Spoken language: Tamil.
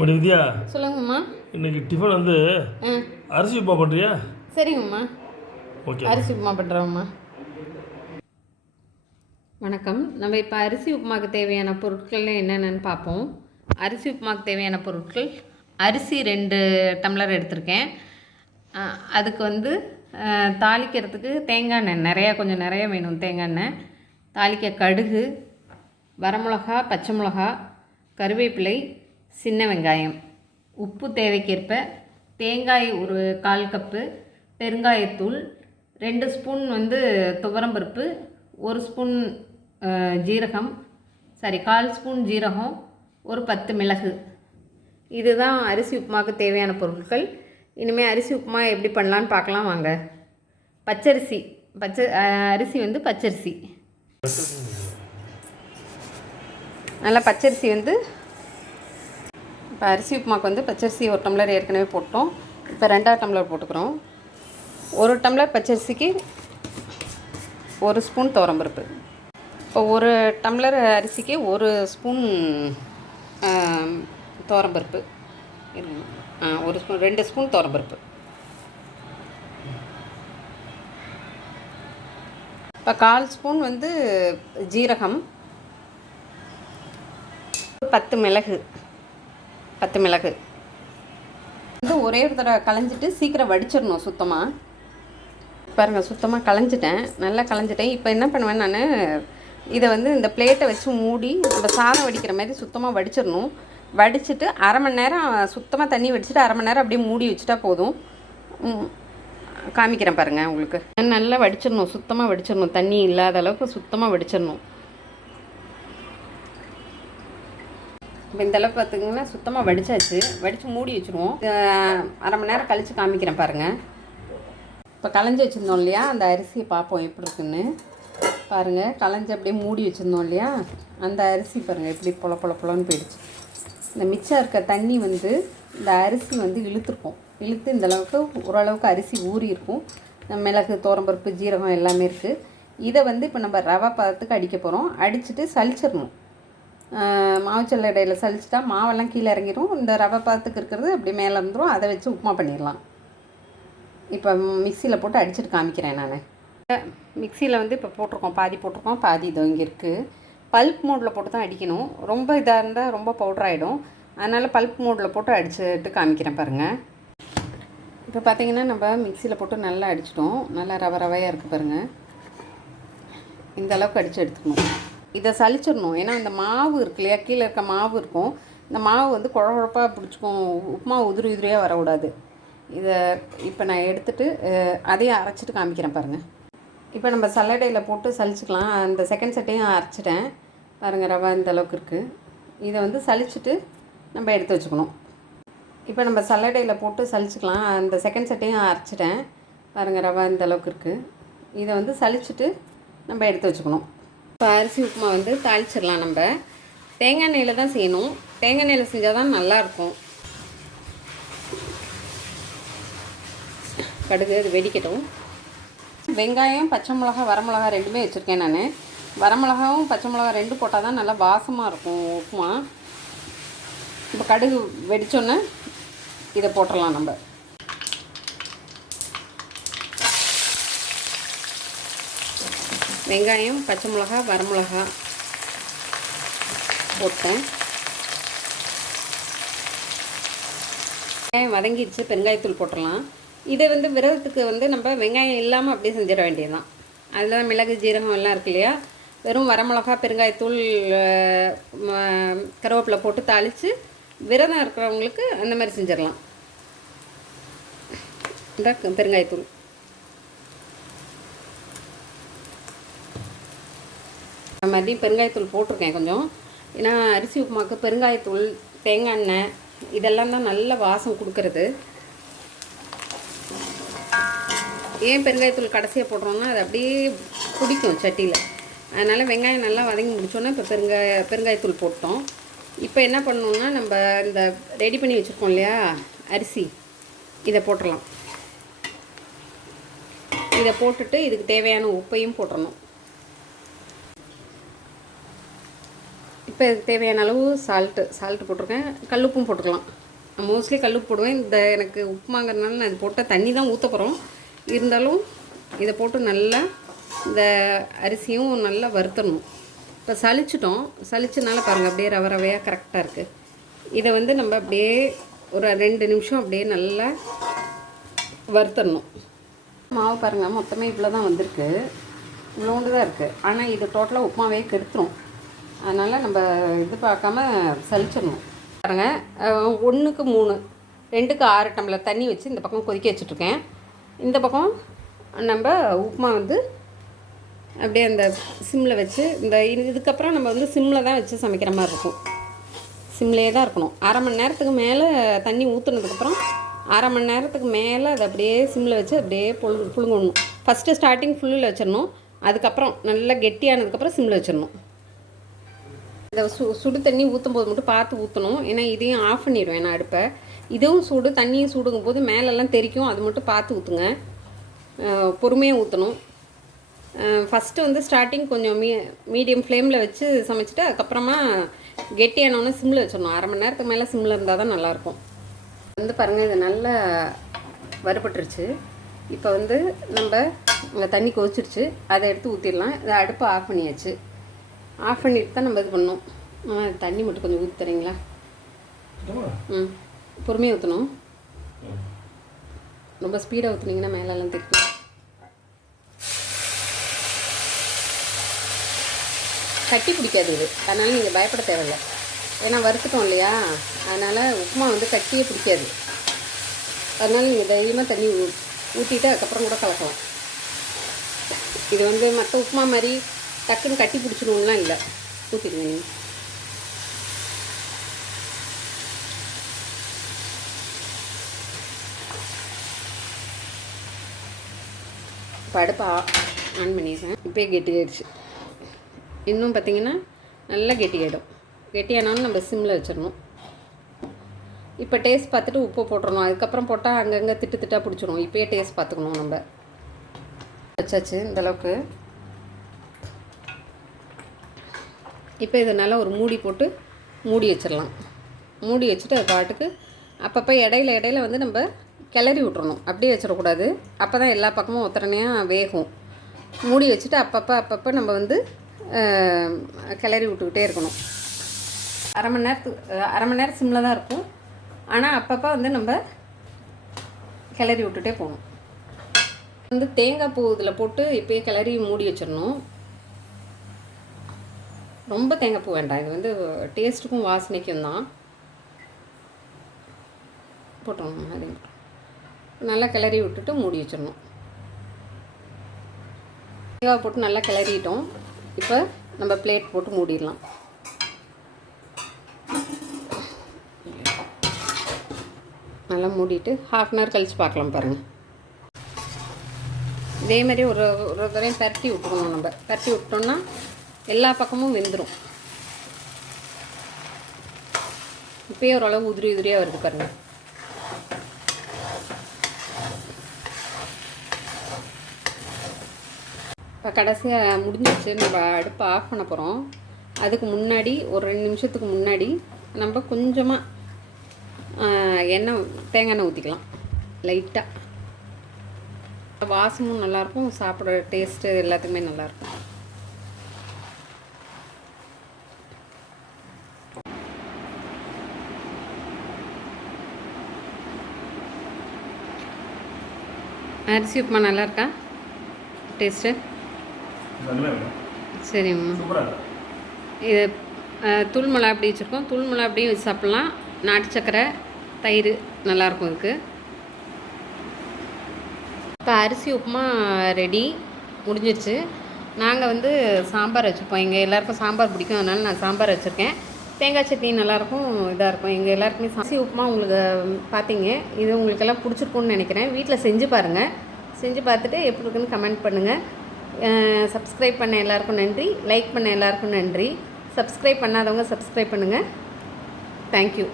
மடி வித்யா சொல்லுங்கம்மா. இன்னைக்கு டிஃபன் வந்து அரிசி உப்புமா பண்ணுறியா சரிங்கம்மா. ஓகே. அரிசி உப்புமா பண்ணுறோம்மா வணக்கம். நம்ம இப்போ அரிசி உப்புமாக்கு தேவையான பொருட்கள் என்னென்னு பார்ப்போம். அரிசி உப்புமாக்கு தேவையான பொருட்கள். அரிசி ரெண்டு டம்ளர் எடுத்திருக்கேன். அதுக்கு வந்து தாளிக்கிறதுக்கு தேங்காய் எண்ணெய். நிறையா கொஞ்சம் நிறைய வேணும் தேங்காய் எண்ணெய். தாளிக்க கடுகு வரமிளகா பச்சை மிளகா கருவேப்பிலை சின்ன வெங்காயம். உப்பு தேவைக்கேற்ப தேங்காய் ஒரு கால் கப்பு பெருங்காயத்தூள் ரெண்டு ஸ்பூன் வந்து துவரம்பருப்பு ஒரு ஸ்பூன் ஜீரகம் சாரி கால் ஸ்பூன் ஜீரகம் ஒரு பத்து மிளகு. இதுதான் அரிசி உப்புமாவுக்கு தேவையான பொருட்கள். இனிமேல் அரிசி உப்புமா எப்படி பண்ணலான்னு பார்க்கலாம் வாங்க. பச்சரிசி பச்சை அரிசி வந்து பச்சரிசி. நல்லா பச்சரிசி வந்து இப்போ அரிசி உப்புமாக்கு வந்து பச்சரிசி ஒரு டம்ளர் ஏற்கனவே போட்டோம். இப்போ ரெண்டாவது டம்ளர் போட்டுக்கிறோம். ஒரு டம்ளர் பச்சரிசிக்கு ஒரு ஸ்பூன் துவரம்பருப்பு இப்போ ஒரு டம்ளர் அரிசிக்கு ஒரு ஸ்பூன் ஆம், துவரம்பருப்பு ஆ ஒரு ஸ்பூன் ரெண்டு ஸ்பூன் துவரம்பருப்பு இப்போ கால் ஸ்பூன் வந்து ஜீரகம். பத்து மிளகு. பத்து மிளகு. வந்து ஒரே ஒரு தடவை களைஞ்சிட்டு சீக்கிரம் வடிச்சிடணும் சுத்தமாக பாருங்கள் சுத்தமாக களைஞ்சிட்டேன். நல்லா களைஞ்சிட்டேன். இப்போ என்ன பண்ணுவேன் நான் இதை வந்து இந்த பிளேட்டை வச்சு மூடி நம்ம சாதம் வடிக்கிற மாதிரி சுத்தமாக வடிச்சிடணும். வடிச்சிட்டு அரை மணி நேரம் சுத்தமாக தண்ணி வடிச்சிட்டு அரை மணி நேரம் அப்படியே மூடி வச்சுட்டா போதும். காமிக்கிறேன் பாருங்கள் உங்களுக்கு. நல்லா வடிச்சிடணும் சுத்தமாக வடிச்சிடணும். தண்ணி இல்லாத அளவுக்கு சுத்தமாக வடிச்சிடணும். இப்போ இந்த அளவுக்கு பார்த்திங்கன்னா சுத்தமாக வடிச்சாச்சு. வடித்து மூடி வச்சுருவோம். அரை மணி நேரம் கழித்து காமிக்கிறேன் பாருங்கள் இப்போ களைஞ்சி வச்சுருந்தோம் இல்லையா? அந்த அரிசியை பார்ப்போம் எப்படி இருக்குன்னு. பாருங்கள் களைஞ்சி அப்படியே மூடி வச்சுருந்தோம் இல்லையா? அந்த அரிசி பாருங்கள் எப்படி பொல பொல பொலன்னு போயிடுச்சு. இந்த மிச்சம் இருக்க தண்ணி வந்து இந்த அரிசி வந்து இழுத்துருக்கும். இழுத்து இந்த அளவுக்கு ஓரளவுக்கு அரிசி ஊறி இருக்கும். மிளகு தோரம்பருப்பு ஜீரகம் எல்லாமே இருக்குது இதை வந்து இப்போ நம்ம ரவை பதத்துக்கு அடிக்க போகிறோம் அடிச்சுட்டு சலிச்சிடணும் மாவு சல்லடையில் சலிச்சிட்டா மாவெல்லாம் கீழே இறங்கிடும் இந்த ரவை பதத்துக்கு இருக்கிறது அப்படி மேலே இருந்துடும் அதை வச்சு உப்புமா பண்ணிடலாம். இப்போ மிக்சியில் போட்டு அடிச்சுட்டு காமிக்கிறேன் நான். மிக்சியில் வந்து இப்போ போட்டிருக்கோம். பாதி போட்டிருக்கோம் பாதி இது இங்கே இருக்குது பல்ப் மோடில் போட்டு தான் அடிக்கணும். ரொம்ப இதாக இருந்தால் ரொம்ப பவுடர் ஆகிடும் அதனால் பல்ப் மோடில் போட்டு அடிச்சுட்டு காமிக்கிறேன் பாருங்கள் இப்போ பார்த்தீங்கன்னா நம்ம மிக்சியில் போட்டு நல்லா அடிச்சிட்டோம். நல்லா ரவை ரவையாக இருக்குது பாருங்கள் இந்த அளவுக்கு அடித்து எடுத்துக்கணும். இதை சலிச்சிடணும் ஏன்னா இந்த மாவு இருக்கு இல்லையா? கீழே இருக்க மாவு இருக்கும். இந்த மாவு வந்து குழகுழப்பாக பிடிச்சிக்கும். உப்புமா உதிரி உதிரியாக வரக்கூடாது. இதை இப்போ நான் எடுத்துகிட்டு அதையும் அரைச்சிட்டு காமிக்கிறேன் பாருங்கள் இப்போ நம்ம சல்லடையில் போட்டு சலிச்சுக்கலாம் அந்த செகண்ட் செட்டையும் அரைச்சிட்டேன். பாருங்கள் ரவை இந்த அளவுக்கு இருக்குது இதை வந்து சலிச்சுட்டு நம்ம எடுத்து வச்சுக்கணும். இப்போ நம்ம சல்லடையில் போட்டு சலிச்சுக்கலாம் அந்த செகண்ட் செட்டையும் அரைச்சிட்டேன். பாருங்கள் ரவை இந்த அளவுக்கு இருக்குது இதை வந்து சலிச்சுட்டு நம்ம எடுத்து வச்சுக்கணும். இப்போ அரிசி உப்புமா வந்து தாளிச்சிடலாம் நம்ம. தேங்காய் எண்ணெயில் தான் செய்யணும். தேங்காய் எண்ணெயில் செஞ்சால் தான் நல்லாயிருக்கும். கடுகு அது வெடிக்கட்டும். வெங்காயம் பச்சை மிளகா வரமிளகா ரெண்டுமே வச்சுருக்கேன் நான். வரமிளகாவும் பச்சை மிளகா ரெண்டு போட்டால் தான் நல்லா வாசமாக இருக்கும் உப்புமா. இப்போ கடுகு வெடிச்சோன்னே இதை போட்டுடலாம் நம்ம. வெங்காயம் பச்சை மிளகா வரமிளகா போட்டேன். வெங்காயம் வதங்கிடுச்சு பெருங்காயத்தூள் போட்டுடலாம். இதை வந்து விரதத்துக்கு வந்து நம்ம வெங்காயம் இல்லாமல் அப்படியே செஞ்சிட வேண்டியதுதான். அதில் தான் மிளகு ஜீரகம் எல்லாம் இருக்கு இல்லையா? வெறும் வரமிளகா பெருங்காயத்தூள் கருவேப்பிலை போட்டு தாளித்து விரதம் இருக்கிறவங்களுக்கு அந்த மாதிரி செஞ்சிடலாம். இந்த பெருங்காயத்தூள். மதியம் பெருங்காயத்தூள் போட்டிருக்கேன் கொஞ்சம். ஏன்னா அரிசி உப்புமாக்கு பெருங்காயத்தூள் தேங்காய் எண்ணெய் இதெல்லாம் தான் நல்ல வாசம் கொடுக்கறது. ஏன் பெருங்காயத்தூள் கடைசியாக போடுறோன்னா அது அப்படியே பிடிக்கும் சட்டியில். அதனால் வெங்காயம் நல்லா வதங்கி முடிச்சோன்னா இப்போ பெருங்காய பெருங்காயத்தூள் போட்டோம். இப்போ என்ன பண்ணணும்னா நம்ம இந்த ரெடி பண்ணி வச்சுருக்கோம் இல்லையா அரிசி. இதை போட்டுடலாம் இதை போட்டுட்டு இதுக்கு தேவையான உப்பையும் போட்டுடணும் இப்போ இதுக்கு தேவையான அளவு சால்ட்டு சால்ட்டு போட்டிருக்கேன். கல்லுப்பும் போட்டுக்கலாம். மோஸ்ட்லி கல்லுப்பு போடுவேன். இந்த எனக்கு உப்புமாங்கிறதுனால நான் இது போட்டால் தண்ணி தான் ஊற்ற போகிறோம் இருந்தாலும் இதை போட்டு நல்லா இந்த அரிசியும் நல்லா வறுத்தணும். இப்போ சளிச்சிட்டோம். சளிச்சனால பாருங்கள் அப்படியே ரவ ரவையாக கரெக்டாக இருக்குது இதை வந்து நம்ம அப்படியே ஒரு ரெண்டு நிமிஷம் அப்படியே நல்லா வறுத்தணும் மாவு பாருங்கள் மொத்தமே இவ்வளோ தான் வந்திருக்கு. இவ்வளோண்டு தான் இருக்குது ஆனால் இது டோட்டலாக உப்புமாவே கெடுத்துரும். அதனால் நம்ம இது பார்க்காம சலிச்சிடணும். பாருங்கள் ஒன்றுக்கு மூணு ரெண்டுக்கு ஆறு டம்ளர் தண்ணி வச்சு இந்த பக்கம் கொதிக்க வச்சுட்ருக்கேன். இந்த பக்கம் நம்ம உப்புமா வந்து அப்படியே அந்த சிம்மில் வச்சு இந்த இது- இதுக்கப்புறம் நம்ம வந்து சிம்மில் தான் வச்சு சமைக்கிற மாதிரி இருக்கும். சிம்லேயே தான் இருக்கணும். அரை மணி நேரத்துக்கு மேலே தண்ணி ஊற்றுனதுக்கப்புறம் அரை மணி நேரத்துக்கு மேலே அதை அப்படியே சிம்மில் வச்சு அப்படியே புழு புழுங்கணும். ஃபஸ்ட்டு ஸ்டார்டிங் ஃபுல்லில் வச்சிடணும். அதுக்கப்புறம் நல்லா கெட்டியானதுக்கப்புறம் சிம்மில் வச்சிடணும். இந்த சு சுடு தண்ணி ஊற்றும் போது மட்டும் பார்த்து ஊற்றணும் ஏன்னா இதையும் ஆஃப் பண்ணிடுவேன் நான் அடுப்பை. இதுவும் சூடு தண்ணியும் சூடுங்கும் போது மேலெல்லாம் தெரிக்கும். அது மட்டும் பார்த்து ஊற்றுங்க பொறுமையாக ஊற்றணும் ஃபஸ்ட்டு வந்து ஸ்டார்டிங் கொஞ்சம் மீ மீடியம் ஃப்ளேமில் வச்சு சமைச்சிட்டு அதுக்கப்புறமா கெட்டியானோன்னு சிம்மில் வச்சிடணும். அரை மணி நேரத்துக்கு மேலே சிம்மில் இருந்தால் தான் நல்லாயிருக்கும். வந்து பாருங்கள் இது நல்லா வறுபட்டுருச்சு. இப்போ வந்து நம்ம தண்ணி கொதிச்சிருச்சு. அதை எடுத்து ஊற்றிடலாம் இதை அடுப்பை ஆஃப் பண்ணியாச்சு. ஆஃப் பண்ணிட்டு தான் நம்ம இது பண்ணோம். தண்ணி மட்டும் கொஞ்சம் ஊற்றி தரீங்களா? ம். பொறுமையாக ஊற்றணும் ரொம்ப ஸ்பீடாக ஊற்றுனீங்கன்னா மேலெல்லாம் தெரியும். கட்டி பிடிக்காது இது. அதனால் நீங்கள் பயப்பட தேவையில்லை. ஏன்னா வறுத்துட்டோம் இல்லையா? அதனால் உப்புமா வந்து கட்டியே பிடிக்காது. அதனால் நீங்கள் தைரியமாக தண்ணி ஊ ஊற்றிட்டு அதுக்கப்புறம் கூட கலக்கலாம். இது வந்து மற்ற உப்புமா மாதிரி டக்குன்னு கட்டி பிடிச்சிடும்லாம் இல்லை. ஊற்றிடுங்க நீங்கள் இப்போ ஆன் பண்ணிடுறேன். இப்போயே கெட்டியாயிடுச்சு இன்னும் பார்த்தீங்கன்னா நல்லா கெட்டியாயிடும் கெட்டியானாலும் நம்ம சிம்மில் வச்சிடணும். இப்போ டேஸ்ட் பார்த்துட்டு உப்பு போட்டுடணும் அதுக்கப்புறம் போட்டால் அங்கங்கே திட்டு திட்டாக பிடிச்சிரும். இப்போயே டேஸ்ட் பார்த்துக்கணும் நம்ம. வச்சாச்சு இந்த அளவுக்கு இப்போ இதை நல்லா ஒரு மூடி போட்டு மூடி வச்சிடலாம். மூடி வச்சுட்டு அது பாட்டுக்கு அப்பப்போ இடையில இடையில வந்து நம்ம கிளறி விட்றணும் அப்படியே வச்சிடக்கூடாது. அப்போ தான் எல்லா பக்கமும் ஒத்தரணையாக வேகும். மூடி வச்சுட்டு அப்பப்போ அப்பப்போ நம்ம வந்து கிளறி விட்டுக்கிட்டே இருக்கணும். அரை மணி நேரத்துக்கு அரை மணி நேரம் சிம்மில் தான் இருக்கும். ஆனால் அப்பப்போ வந்து நம்ம கிளறி விட்டுட்டே போகணும். வந்து தேங்காய் பூ இதில் போட்டு இப்போயே கிளறி மூடி வச்சிடணும். ரொம்ப தேங்காய் பூ வேண்டாம். இது வந்து டேஸ்ட்டுக்கும் வாசனைக்கும் தான். போட்டோம். அது நல்லா கிளறி விட்டுட்டு மூடி வச்சிடணும். தேங்காய் போட்டு நல்லா கிளறிட்டோம். இப்போ நம்ம பிளேட் போட்டு மூடிடலாம். நல்லா மூடிட்டு ஹாஃப் அன் ஹவர் கழித்து பார்க்கலாம் பாருங்கள் இதே மாதிரி ஒரு ஒரு தடவையும் பரட்டி விட்டுக்கணும் நம்ம. பரட்டி விட்டோம்னா எல்லா பக்கமும் வெந்துடும் இப்பயே ஓரளவு உதிரி உதிரியாக வருது பாருங்க. இப்போ கடைசியாக முடிஞ்சிச்சு நம்ம அடுப்பை ஆஃப் பண்ண போகிறோம் அதுக்கு முன்னாடி ஒரு ரெண்டு நிமிஷத்துக்கு முன்னாடி நம்ம கொஞ்சமாக எண்ணெய் தேங்காய் எண்ணெய் ஊற்றிக்கலாம் லைட்டாக வாசமும் நல்லாயிருக்கும் சாப்பிட்ற டேஸ்ட்டு எல்லாத்துக்குமே நல்லாயிருக்கும் அரிசி உப்புமா நல்லா இருக்கா டேஸ்ட்டு சரிம்மா. சூப்பராக இது தூள் மிளகா அப்படி வச்சுருக்கோம். தூள் மிளகா அப்படியும் வச்சு சாப்பிட்லாம். நாட்டு சக்கரை தயிர் நல்லாயிருக்கும் இதுக்கு. இப்போ அரிசி உப்புமா ரெடி. முடிஞ்சிருச்சு. நாங்கள் வந்து சாம்பார் வச்சுப்போம். எங்கள் எல்லாருக்கும் சாம்பார் பிடிக்கும். அதனால நான் சாம்பார் வச்சுருக்கேன். தேங்காய் சட்னி நல்லாயிருக்கும் இதாக இருக்கும். எங்கள் எல்லாருக்குமே சாசி உப்புமா உங்களுக்கு பார்த்தீங்க. இது உங்களுக்கெல்லாம் பிடிச்சிருக்கும்னு நினைக்கிறேன். வீட்டில் செஞ்சு பாருங்கள் செஞ்சு பார்த்துட்டு எப்படி இருக்குன்னு கமெண்ட் பண்ணுங்கள் சப்ஸ்கிரைப் பண்ண எல்லாருக்கும் நன்றி. லைக் பண்ண எல்லாருக்கும் நன்றி. சப்ஸ்கிரைப் பண்ணாதவங்க சப்ஸ்கிரைப் பண்ணுங்கள் தேங்க்யூ